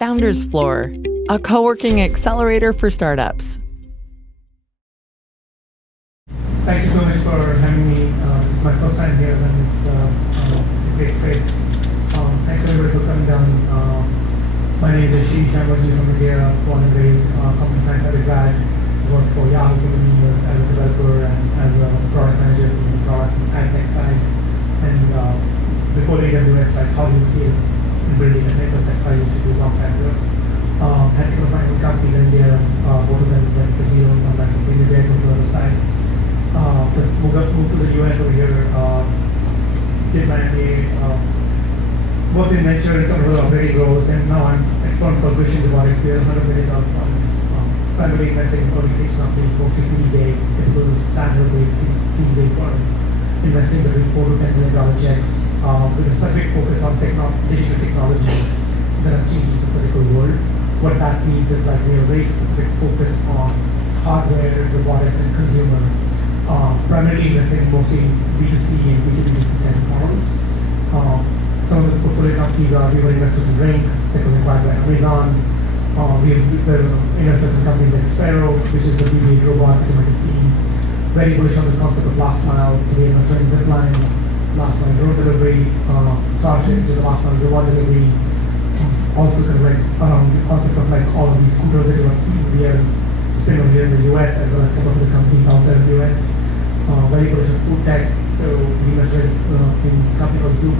Founders Floor, a co-working accelerator for startups. Thank you so much for having me. This is my first time here, and it's a great space. Thank you everybody for coming down. My name is Ashish Aggarwal from India, born and raised, computer science undergrad. Worked for Yahoo for many years as a developer and as a product manager for the products and tech side. And before AWS, I thought you scale in building a network. That's why I used to do a long time ago. Had to my own company in India. Both of them went to zero, so I'm like really there from the other side. Moved to the US over here, did my MBA, worked in venture in terms of operating roles, and now I'm at a firm called Grishin Robotics. We are $100 million fund, primarily investing in early stage companies, mostly Series A, typical standard way Series A firm, investing between $4 to $10 million checks, with a specific focus on digital technologies that are changing the physical world. What that means is that we have a very specific focus on hardware, robotics, and consumer. Primarily investing mostly in B2C and B2B tech models. Some of the portfolio companies are, we were investors in Ring, that was acquired by Amazon. We have investors in companies like Sparrow, which is the BB robot that you might have seen. Very bullish on the concept of last mile. So we invested in Zipline, last mile drone delivery, Starship, which is the last mile robot delivery. Also kind of like the concept of like all of these scooters that you have seen here spin over here in the US, as well as a couple of the companies outside of the US. Very bullish on food tech. So we invested in a company called Zoo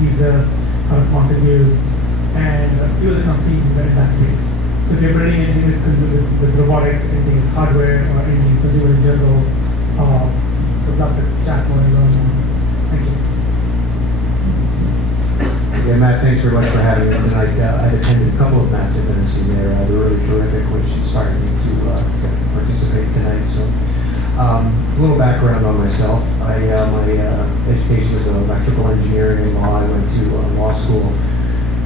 Pizza out of Mountain View, and a few other companies in that space. So if you're building anything with robotics, anything with hardware, or anything consumer in general, would love to chat more and learn more. Thank you. Yeah, Matt, thanks very much for having me tonight. I attended a couple of Matt's events in there. They're really terrific, which inspired me to participate tonight. So, a little background on myself. My education was electrical engineering and law. I went to law school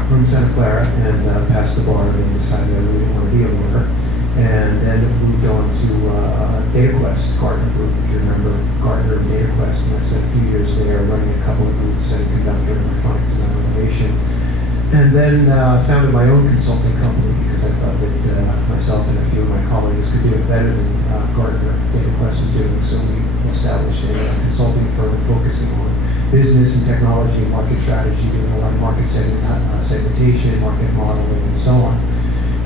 from Santa Clara and passed the bar, and then decided I really didn't want to be a lawyer. And then moved on to DataQuest, Gartner Group, if you remember Gartner and DataQuest. And I spent a few years there running a couple of groups, semiconductor and electronic design automation. And then founded my own consulting company because I thought that myself and a few of my colleagues could do it better than Gartner DataQuest was doing. So we established a consulting firm focusing on business and technology and market strategy, doing a lot of market segmentation, market modeling, and so on.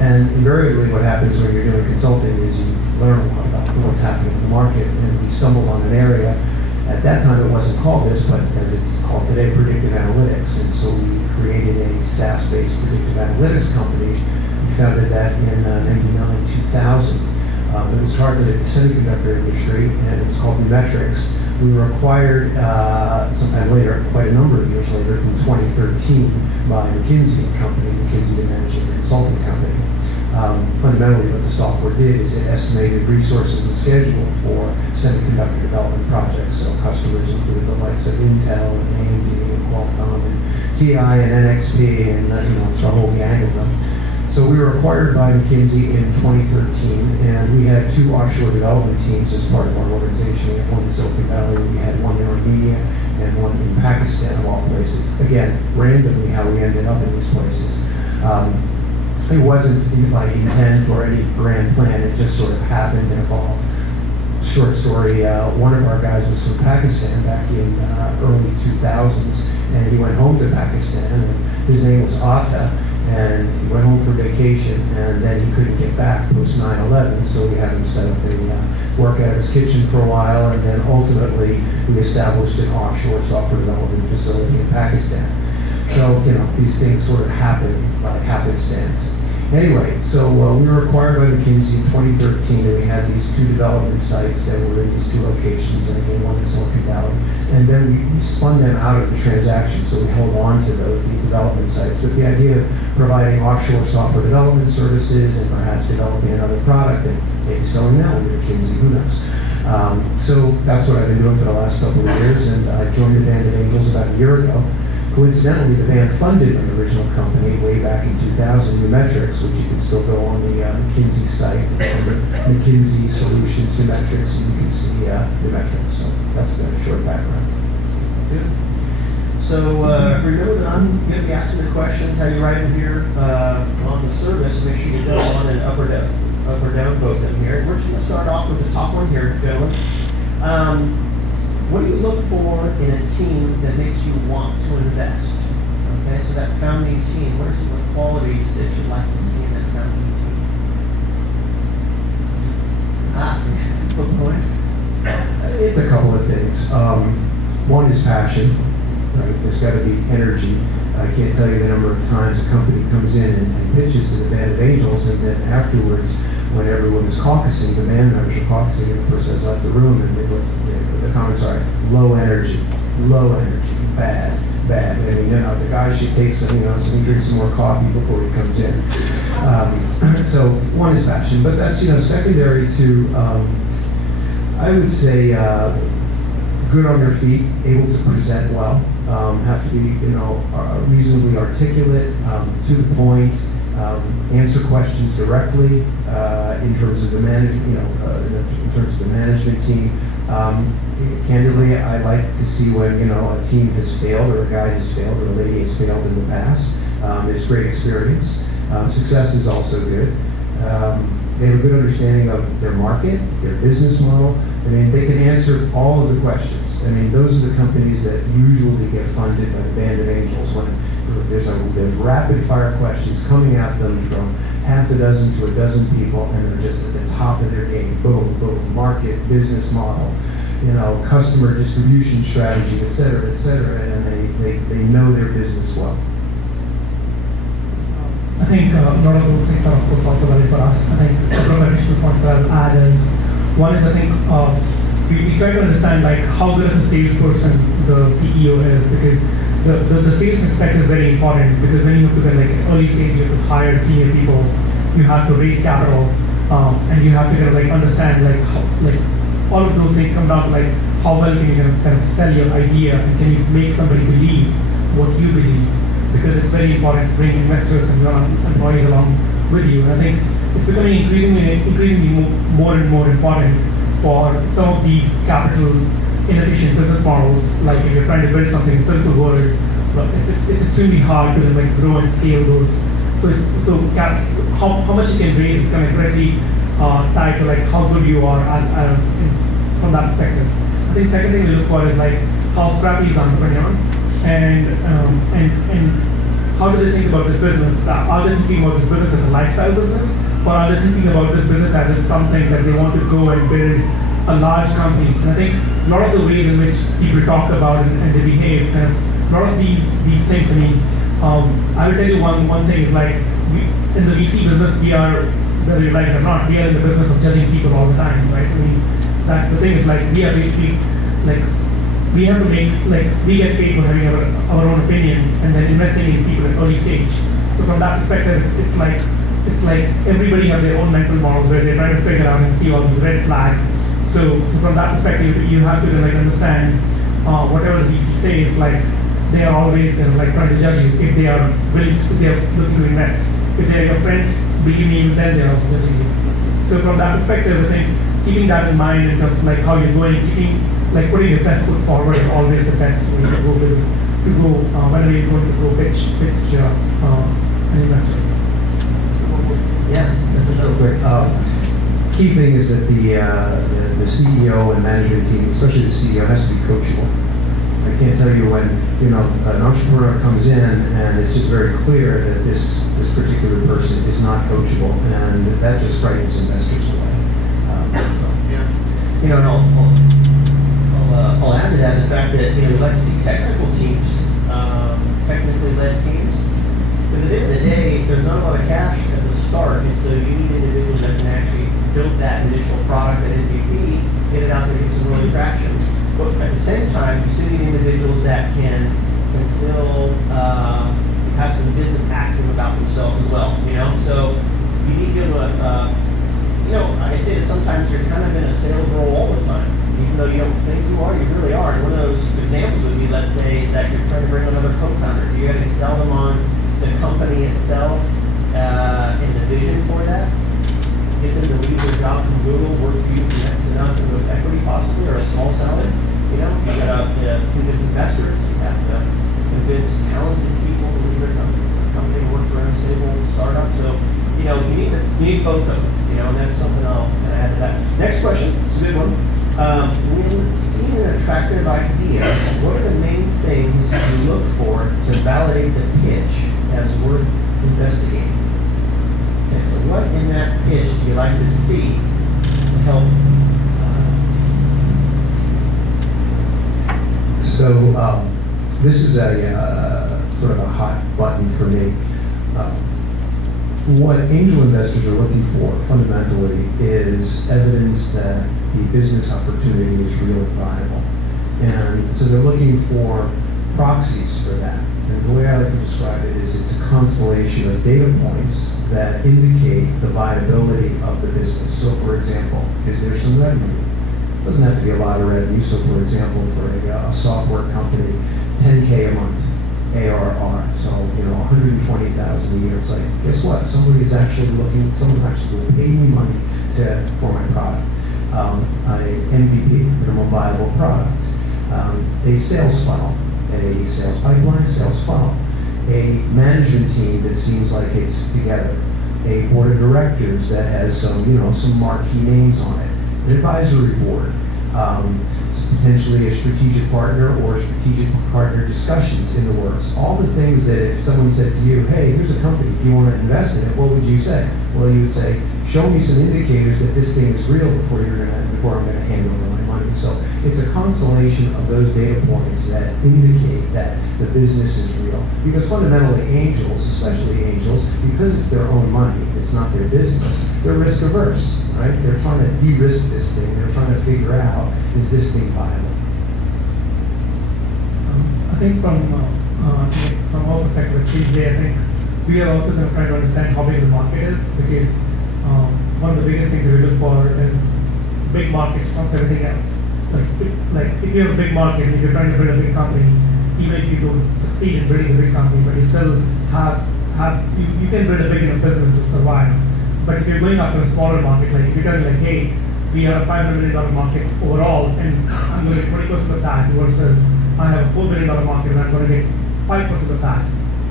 And invariably what happens when you're doing consulting is you learn a lot about what's happening in the market. And we stumbled on an area. At that time, it wasn't called this, but as it's called today, predictive analytics. And so we created a SaaS-based predictive analytics company. We founded that in 99, 2000. It was targeted at the semiconductor industry, and it was called NMX. We were acquired sometime later, quite a number of years later, in 2013 by McKinsey & Company. McKinsey, the managing consulting company. Fundamentally, what the software did is it estimated resources and schedule for semiconductor development projects. So customers included the likes of Intel and AMD and Qualcomm and TI and NXP and the whole gang of them. So we were acquired by McKinsey in 2013, and we had two offshore development teams as part of our organization. We had one in Silicon Valley, we had one in Armenia, and one in Pakistan, of all places. Again, randomly how we ended up in these places. It wasn't by intent or any grand plan, it just sort of happened and evolved. Short story, one of our guys was from Pakistan back in early 2000s, and he went home to Pakistan, and his name was Atta, and he went home for vacation, and then he couldn't get back post 9/11, so we had him set up a work out of his kitchen for a while, and then ultimately we established an offshore software development facility in Pakistan. So, these things sort of happen by happenstance. Anyway, so we were acquired by McKinsey in 2013, and we had these two development sites that were in these two locations, and again, one in Silicon Valley. And then we spun them out of the transaction, so we held on to the development sites with the idea of providing offshore software development services and perhaps developing another product and maybe selling that one to McKinsey, who knows. So that's what I've been doing for the last couple of years, and I joined the Band of Angels about a year ago. Coincidentally, the band funded my original company way back in 2000, NMX, which you can still go on the McKinsey site, McKinsey Solutions NMX, and you can see NMX. So that's the short background. Good. So remember that I'm going to be asking the questions, how you write them here on the service. Make sure you go on and up or down vote them here. We're just going to start off with the top one here, gentlemen. What do you look for in a team that makes you want to invest? Okay, so that founding team, what are some of the qualities that you'd like to see in that founding team? Good point. It's a couple of things. One is passion. Right? There's got to be energy. I can't tell you the number of times a company comes in and pitches to the band of angels, and then afterwards, when everyone is caucusing, the band members are caucusing, and the person has left the room, and the comments are low energy, bad. I mean, the guy should take some, drink some more coffee before he comes in. So one is passion, but that's secondary to, I would say, good on their feet, able to present well, have to be, reasonably articulate, to the point, answer questions directly, in terms of the in terms of the management team. Candidly, I like to see when, a team has failed, or a guy has failed, or a lady has failed in the past. It's great experience. Success is also good. They have a good understanding of their market, their business model. I mean, they can answer all of the questions. I mean, those are the companies that usually get funded by the band of angels when there's rapid fire questions coming at them from half a dozen to a dozen people, and they're just at the top of their game. Boom, boom, market, business model, customer distribution strategy, et cetera, and they know their business well. I think a lot of those things are, of course, also valid for us. I think a couple of additional points that I'll add is, one is, I think, we try to understand how good of a salesperson the CEO is, because the sales aspect is very important, because when you have to get early stage, you have to hire senior people, you have to raise capital, and you have to understand how, all of those things come down to how well can you kind of sell your idea, and can you make somebody believe what you believe. Because it's very important to bring investors and your employees along with you. And I think it's becoming increasingly more and more important for some of these capital inefficient business models. Like if you're trying to build something in the physical world, but it's extremely hard to grow and scale those. How much you can raise is kind of directly tied to how good you are from that perspective. I think second thing we look for is how scrappy is the entrepreneur. And how do they think about this business? Are they thinking about this business as a lifestyle business, or are they thinking about this business as something that they want to go and build a large company? And I think a lot of the ways in which people talk about and they behave, kind of a lot of these things. I mean, I will tell you one thing is in the VC business, we are, whether you like it or not, we are in the business of judging people all the time, right? I mean, that's the thing. Is we are basically we have to make, we get paid for having our own opinion and then investing in people at early stage. So from that perspective, it's like everybody have their own mental model where they try to figure out and see all these red flags. So from that perspective, you have to understand whatever the VC says, they are always trying to judge you if they are willing, if they are looking to invest. If they are your friends, believe me, then they are also judging you. So from that perspective, I think keeping that in mind in terms of how you're going, putting your best foot forward is always the best way to go whether you're going to go pitch an investor. Yeah, that's Real quick. Key thing is that the CEO and management team, especially the CEO, has to be coachable. I can't tell you when an entrepreneur comes in and it's just very clear that this particular person is not coachable, and that just frightens investors away. I'll add to that the fact that we like to see technical teams, technically led teams, because at the end of the day, there's not a lot of cash at the start, and so you need individuals that can actually build that initial product, that MVP, get it out there, get some real traction. But at the same time, you still need individuals that can still have some business acumen about themselves as well. So you need to be able to, I say that sometimes you're kind of in a sales role all the time. Even though you don't think you are, you really are. And one of those examples would be, let's say, is that you're trying to bring another co-founder. You got to sell them on the company itself and the vision for that. Get them to leave their job from Google, work for you for next to nothing with equity possibly, or a small salary. You got to convince investors. You have to convince talented people to leave their company to work for an unstable startup. So, you need both of them, and that's something I'll kind of add to that. Next question, it's a good one. When seeing an attractive idea, what are the main things you look for to validate the pitch as worth investigating? Okay, so what in that pitch do you like to see to help? So this is a sort of a hot button for me. What angel investors are looking for fundamentally is evidence that the business opportunity is real and viable. And so they're looking for proxies for that. And the way I like to describe it is it's a constellation of data points that indicate the viability of the business. So for example, is there some revenue? It doesn't have to be a lot of revenue. So for example, for a software company, 10K a month ARR. So, 120,000 a year. It's like, guess what? Someone actually will pay me money for my product. An MVP, minimum viable product. A sales funnel, a sales pipeline, sales funnel. A management team that seems like it's together. A board of directors that has some marquee names on it. An advisory board. Potentially a strategic partner or strategic partner discussions in the works. All the things that if someone said to you, hey, here's a company, do you want to invest in it? What would you say? Well, you would say, show me some indicators that this thing is real before I'm going to hand over my money. So it's a constellation of those data points that indicate that the business is real. Because fundamentally angels, especially angels, because it's their own money, it's not their business, they're risk averse, right? They're trying to de-risk this thing. They're trying to figure out, is this thing viable? I think from our perspective, CJ, I think we are also going to try to understand how big the market is, because one of the biggest things that we look for is big markets trumps everything else. Like if you have a big market and if you're trying to build a big company, even if you don't succeed in building a big company, but you still you can build a big enough business to survive. But if you're going after a smaller market, like if you're telling like, hey, we have a $500 million market overall, and I'm going to get 20% of that, versus I have a $4 billion market and I'm going to get 5% of that.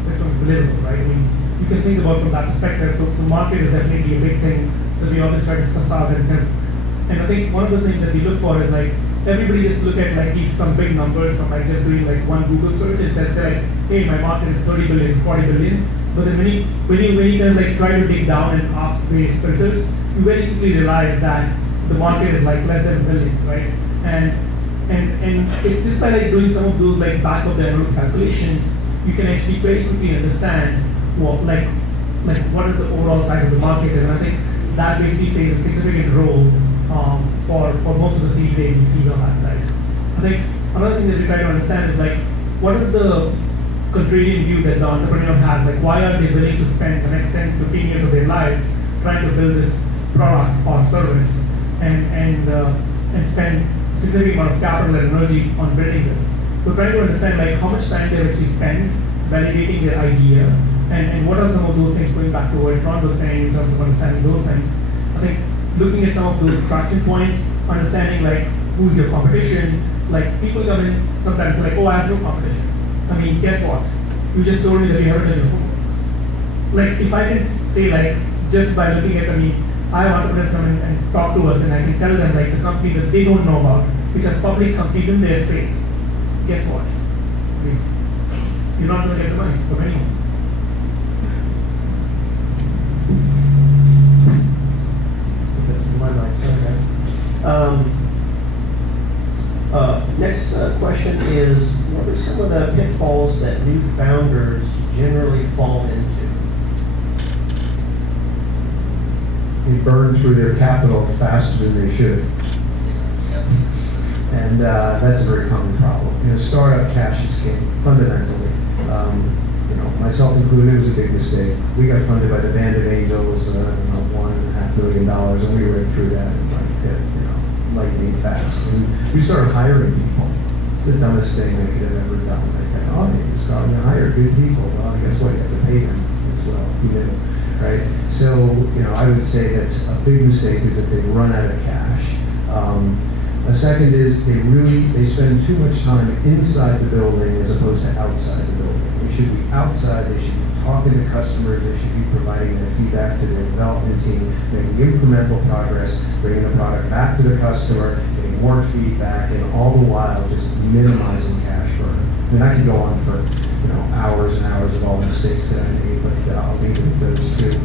Which one's believable, right? I mean, you can think about from that perspective. So market is definitely a big thing that we always try to suss out. And I think one of the things that we look for is like, everybody just look at like these some big numbers from like just doing like one Google search and they'll say like, hey, my market is 30 billion, 40 billion. But then when you can like try to dig down and ask various filters, you very quickly realize that the market is like less than a billion, right? And it's just by like doing some of those like back of the envelope calculations, you can actually very quickly understand what what is the overall size of the market is. And I think that basically plays a significant role for most of the seeds agencies on that side. I think another thing that we try to understand is like, what is the contrarian view that the entrepreneur has? Like, why are they willing to spend the next 10, 15 years of their lives trying to build this product or service and spend significant amount of capital and energy on building this? So trying to understand like how much time they actually spend validating their idea and what are some of those things, going back to what Ron was saying in terms of understanding those things. I think looking at some of those traction points, understanding like who's your competition. Like people come in sometimes like, oh, I have no competition. I mean, guess what? You just told me that you haven't done your homework. Like if I can say like, just by looking at, I have entrepreneurs come in and talk to us and I can tell them like the companies that they don't know about, which are public companies in their space. Guess what? You're not going to get the money from anyone. That's my mind. Sorry, guys. Next question is, what are some of the pitfalls that new founders generally fall into? They burn through their capital faster than they should. And that's a very common problem. Startup cash is king, fundamentally. Myself included, it was a big mistake. We got funded by the Band of Angels, $1.5 million, and we read through that and lightning fast. And we started hiring people. It's the dumbest thing I could have ever done. You start to hire good people. Well, guess what? You have to pay them as well. You knew, right? So, I would say that's a big mistake is that they run out of cash. A second is they spend too much time inside the building as opposed to outside the building. They should be outside, they should be talking to customers, they should be providing their feedback to their development team, making incremental progress, bringing the product back to the customer, getting more feedback, and all the while just minimizing cash burn. I mean, I could go on for hours and hours of all the mistakes that I made, but I'll leave it with those two.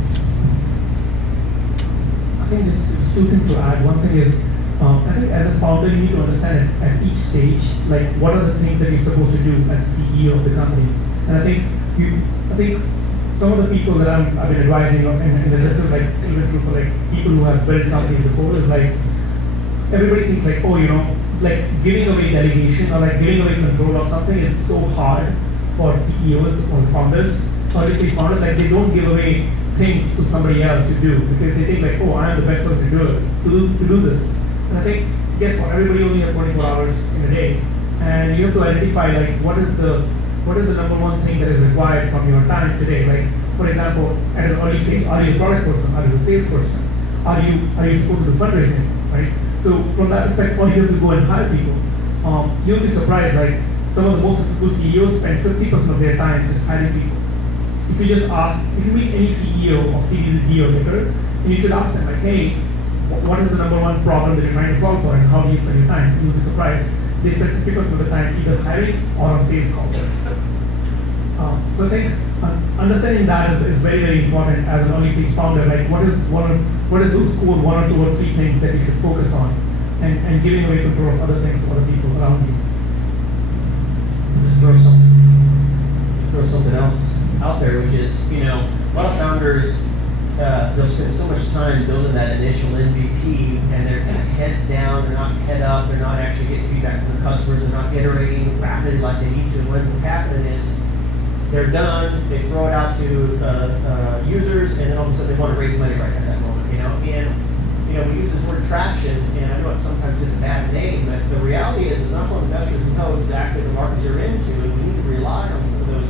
I think just two things to add. One thing is, I think as a founder, you need to understand at each stage, like what are the things that you're supposed to do as CEO of the company. And I think some of the people that I've been advising, and this is like even true for like people who have built companies before, is like everybody thinks like, oh, like giving away delegation or like giving away control of something is so hard for CEOs or founders, or if they founders, like they don't give away things to somebody else to do because they think like, oh, I am the best person to do this. And I think, guess what? Everybody only has 24 hours in a day, and you have to identify like what is the number one thing that is required from your time today. Like for example, at an early stage, are you a product person? Are you a sales person? Are you supposed to do fundraising? Right. So from that perspective, or you have to go and hire people. You'll be surprised. Like some of the most successful CEOs spend 50% of their time just hiring people. If you just ask, if you meet any CEO of Series D or bigger, and you should ask them like, hey, what is the number one problem that you're trying to solve for, and how do you spend your time? You'll be surprised. They spend 50% of the time either hiring or on sales calls. So I think understanding that is very, very important as an early stage founder. Like what is those core one or two or three things that you should focus on, and giving away control of other things to other people around you. Just throw something else out there, which is, a lot of founders, they'll spend so much time building that initial MVP, and they're kind of heads down, they're not head up, they're not actually getting feedback from the customers, they're not iterating rapidly like they need to. And what ends up happening is they're done, they throw it out to users, and then all of a sudden they want to raise money right at that moment, And, we use this word traction, and I know it sometimes is a bad name, but the reality is not all investors know exactly the market you're into, and we need to rely on some of the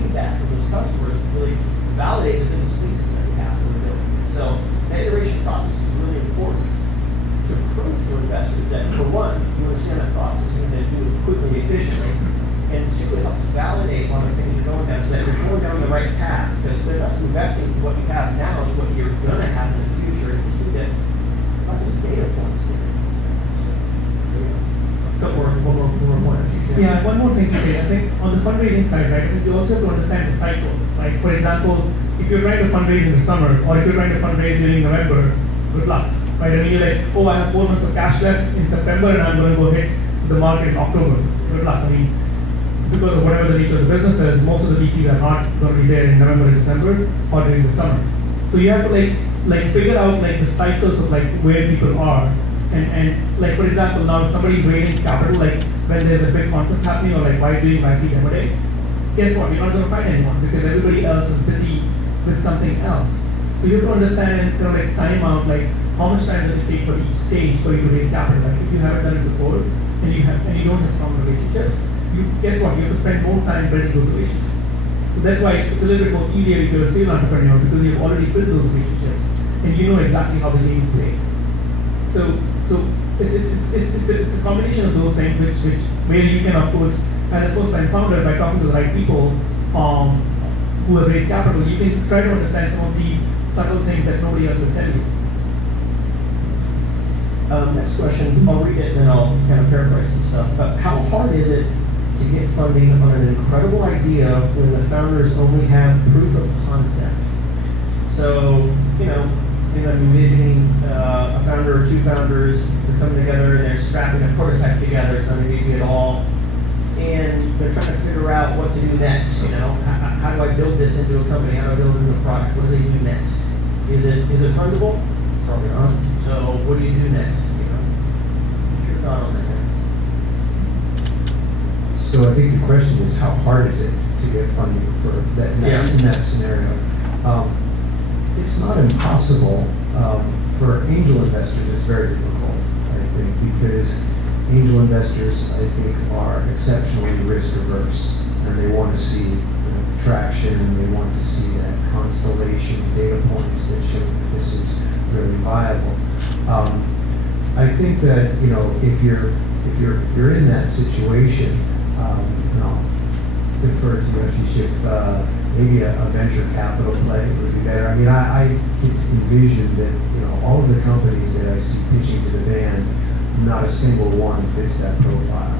feedback from those customers to really validate the business thesis that we have for the building. So the iteration process is really important to prove to investors that, for one, you understand that process and that do it quickly and efficiently, and two, it helps validate one of the things you're going down so that you're going down the right path, because they're not investing in what you have now, it's what you're going to have in the future, and you see that not just data points there. One more point. Yeah, one more thing to say. I think on the fundraising side, right, I think you also have to understand the cycles. Like for example, if you're trying to fundraise in the summer, or if you're trying to fundraise during November, good luck. Right? I mean, you're like, oh, I have 4 months of cash left in September, and I'm going to go hit the market in October. Good luck. I mean, because of whatever the nature of the business is, most of the VCs are not going to be there in November and December or during the summer. So you have to like figure out like the cycles of like where people are, and like for example, now if somebody's raising capital, like when there's a big conference happening, or like why doing YC Demo Day, guess what? You're not going to find anyone because everybody else is busy with something else. So you have to understand and kind of like time out like how much time does it take for each stage for you to raise capital. Like if you haven't done it before and you don't have strong relationships, guess what? You have to spend more time building those relationships. So that's why it's a little bit more easier if you're a serial entrepreneur, because you've already built those relationships and you know exactly how the game is played. So it's a combination of those things which where you can, of course, as a first-time founder, by talking to the right people who have raised capital, you can try to understand some of these subtle things that nobody else will tell you. Next question, I'll read it and then I'll kind of paraphrase some stuff. But how hard is it to get funding on an incredible idea when the founders only have proof of concept? So, I'm envisioning a founder or two founders, they're coming together and they're scrapping a prototype together, so maybe it all, and they're trying to figure out what to do next. How do I build this into a company? How do I build it into a product? What do they do next? Is it fundable? Probably not. So what do you do next? What's your thought on that next? So I think the question is, how hard is it to get funding for that in that scenario? It's not impossible. For angel investors, it's very difficult, I think, because angel investors, I think, are exceptionally risk averse, and they want to see traction, and they want to see that constellation of data points that show that this is really viable. I think that, you know, if you're in that situation, and I'll defer to Ashish, if maybe a venture capital play would be better. I mean, I could envision that, you know, all of the companies that I see pitching to the band, not a single one fits that profile.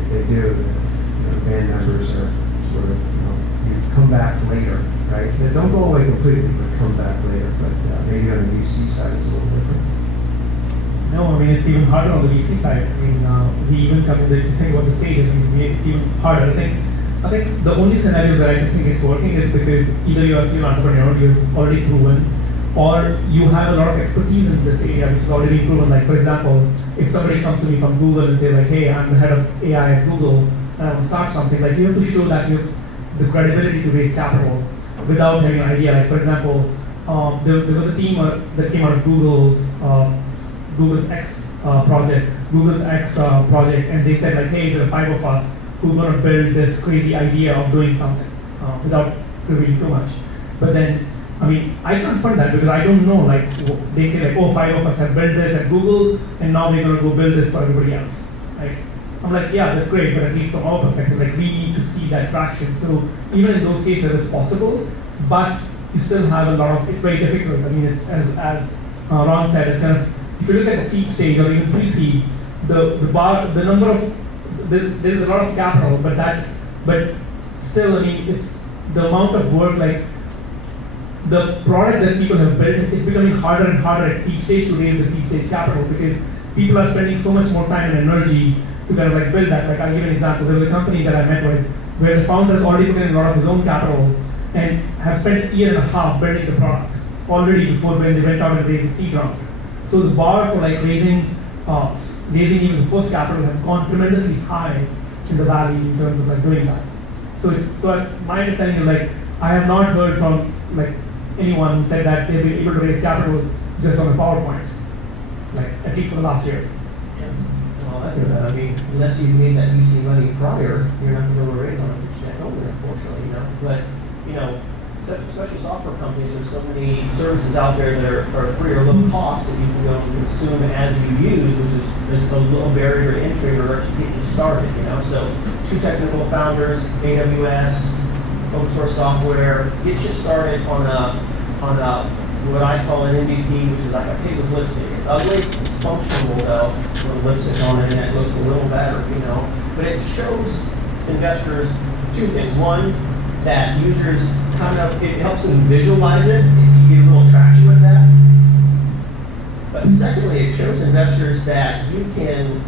If they do, then, you know, band members are sort of, you know, you come back later, right? They don't go away completely, but come back later. But maybe on the VC side, it's a little different. No, I mean, it's even harder on the VC side. I mean, we even come to think about the stages, I mean, it's even harder. I think the only scenario that I don't think it's working is because either you're a serial entrepreneur, you're already proven, or you have a lot of expertise in this area which is already proven. Like, for example, if somebody comes to me from Google and say like, hey, I'm the head of AI at Google, and I want to start something, like, you have to show that you have the credibility to raise capital without having an idea. Like, for example, there was a team that came out of Google's X project, and they said like, hey, there are 5 of us who are going to build this crazy idea of doing something without revealing too much. But then, I mean, I can't fund that because I don't know, like, they say like, oh, 5 of us have built this at Google, and now we're going to go build this for everybody else. Like, I'm like, yeah, that's great, but at least from our perspective, like, we need to see that traction. So even in those cases, it's possible, but you still have a lot of, it's very difficult. I mean, it's as Ron said, it's kind of, if you look at the seed stage or even pre-seed, there's a lot of capital, but still, I mean, it's the amount of work, like, the product that people have built, it's becoming harder and harder at seed stage to raise the seed stage capital because people are spending so much more time and energy to kind of like build that. Like, I'll give you an example. There was a company that I met with where the founder has already put in a lot of his own capital and have spent a year and a half building the product already before when they went out and raised the seed round. So the bar for like raising even the first capital has gone tremendously high in the valley in terms of like doing that. So my understanding is like, I have not heard from like anyone who said that they've been able to raise capital just on a PowerPoint, like at least for the last year. Yeah. Well, I think that, I mean, unless you've made that VC money prior, you're not going to be able to raise on it only, unfortunately, you know. But, you know, especially software companies, there's so many services out there that are free or low cost that you can go and consume as you use, which is there's a little barrier to entry or to get you started, you know. So 2 technical founders, AWS, open source software, get you started on a what I call an MVP, which is like a pig with lipstick. It's ugly, it's functional though, with lipstick on it, and it looks a little better, you know. But it shows investors 2 things. One, that users it helps them visualize it, and you get a little traction with that. But secondly, it shows investors that you can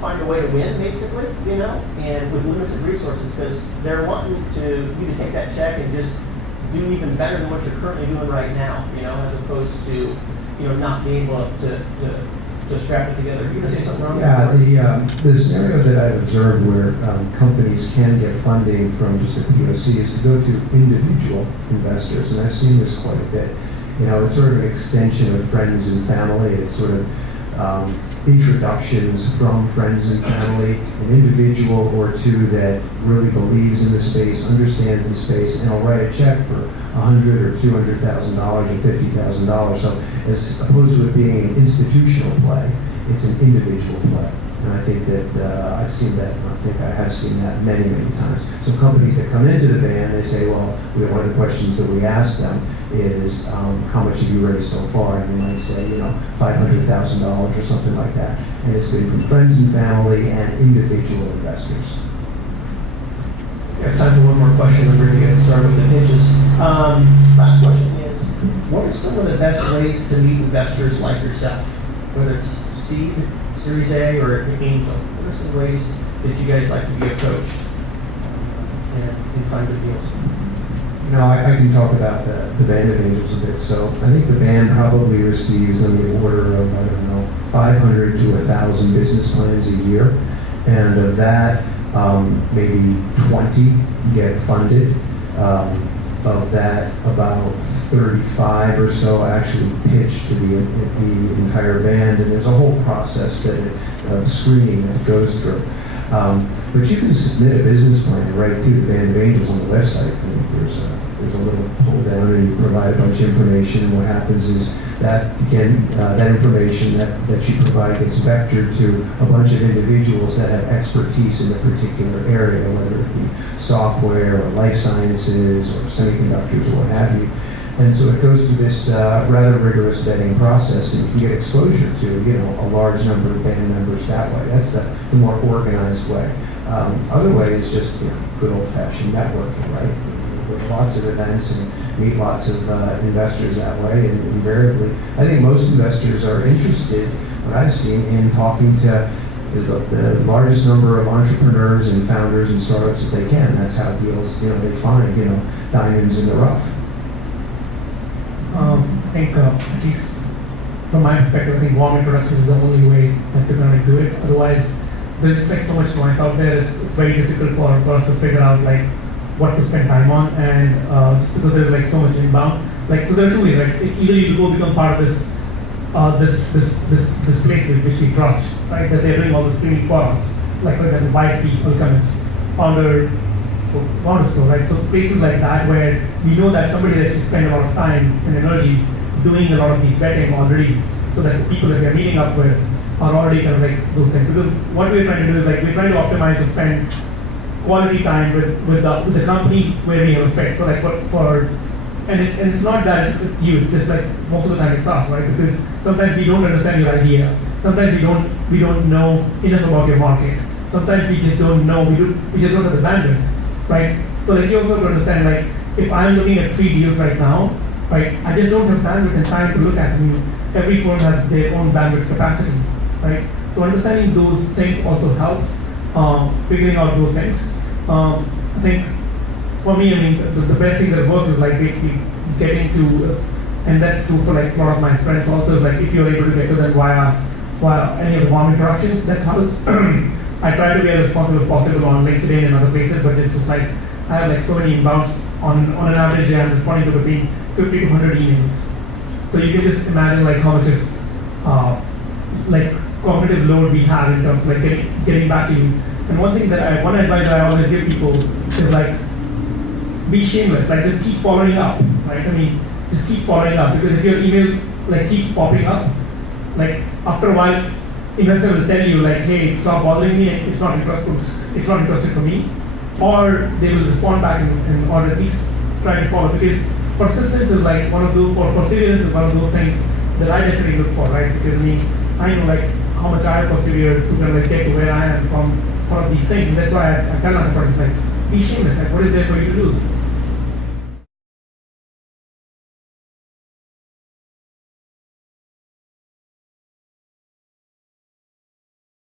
find a way to win, basically, you know, and with limited resources, because they're wanting you to take that check and just do even better than what you're currently doing right now, you know, as opposed to, you know, not being able to strap it together. You gonna say something wrong? Yeah, the scenario that I've observed where companies can get funding from just a POC is to go to individual investors, and I've seen this quite a bit. You know, it's sort of an extension of friends and family. It's sort of introductions from friends and family, an individual or 2 that really believes in the space, understands the space, and will write a check for $100,000 or $200,000 or $50,000. So as opposed to it being an institutional play, it's an individual play. And I think that I've seen that, I think I have seen that many, many times. So companies that come into the band, they say, well, one of the questions that we ask them is, how much have you raised so far? And they might say, you know, $500,000 or something like that. And it's been from friends and family and individual investors. We have time for one more question, and we're going to get started with the pitches. Last question is, what are some of the best ways to meet investors like yourself? Whether it's seed, Series A, or an angel. What are some ways that you guys like to be approached and find good deals? You know, I can talk about the band of angels a bit. So I think the band probably receives on the order of, 500 to 1,000 business plans a year. And of that, maybe 20 get funded. Of that, about 35 or so actually pitch to the entire band, and there's a whole process of screening that goes through. But you can submit a business plan right to the Band of Angels on the website. I mean, there's there's a little pull down and you provide a bunch of information, and what happens is that, again, that information that you provide gets vectored to a bunch of individuals that have expertise in a particular area, whether it be software or life sciences or semiconductors or what have you. And so it goes through this rather rigorous vetting process, and you can get exposure to, a large number of band members that way. That's the more organized way. Other way is just good old-fashioned networking, right? With lots of events and meet lots of investors that way, and invariably, I think most investors are interested, what I've seen, in talking to the largest number of entrepreneurs and founders and startups that they can. That's how deals, they find, diamonds in the rough. I think, at least from my perspective, I think warm introductions is the only way that we're going to do it. Otherwise, there's like so much noise out there. It's very difficult for us to figure out like what to spend time on, and just because there's like so much inbound. Like, so there are two ways. Like, either you go become part of this place which we trust, right? That they're doing all the streaming for us. Like, for example, YC, Alchemist, Founder Store, right? So places like that where we know that somebody that you spend a lot of time and energy doing a lot of these vetting already, so that the people that they're meeting up with are already kind of like those things. Because what we're trying to do is like we're trying to optimize and spend quality time with the companies where we have a fit. So like and it's not that it's you, it's just like most of the time it's us, right? Because sometimes we don't understand your idea. Sometimes we don't know enough about your market. Sometimes we just don't know, we just don't have the bandwidth. Right? So like you also have to understand, like, if I'm looking at 3 deals right now, right, I just don't have bandwidth and time to look at. I mean, every firm has their own bandwidth capacity, right? So understanding those things also helps, figuring out those things. I think, for me, I mean, the best thing that works is like basically getting to, and that's true for like a lot of my friends also, is like if you're able to get to them via any of the warm interactions, that helps. I try to be as responsive as possible on LinkedIn and other places, but it's just like, I have like so many inbounds on an average day, I'm responding to between 50 to 100 emails. So you can just imagine like how much is like cognitive load we have in terms of like getting back to you. And one advice I always give people is like, be shameless, like just keep following up, right? I mean, just keep following up, because if your email like keeps popping up, like after a while, investor will tell you like, hey, stop bothering me, it's not interested for me, or they will respond back and or at least try to follow, because persistence is like one of those, or perseverance is one of those things that I definitely look for, right? Because I know like how much I have persevered to kind of like get to where I am from one of these things. And that's why I tell my partners like, be shameless, like what is there for you to lose?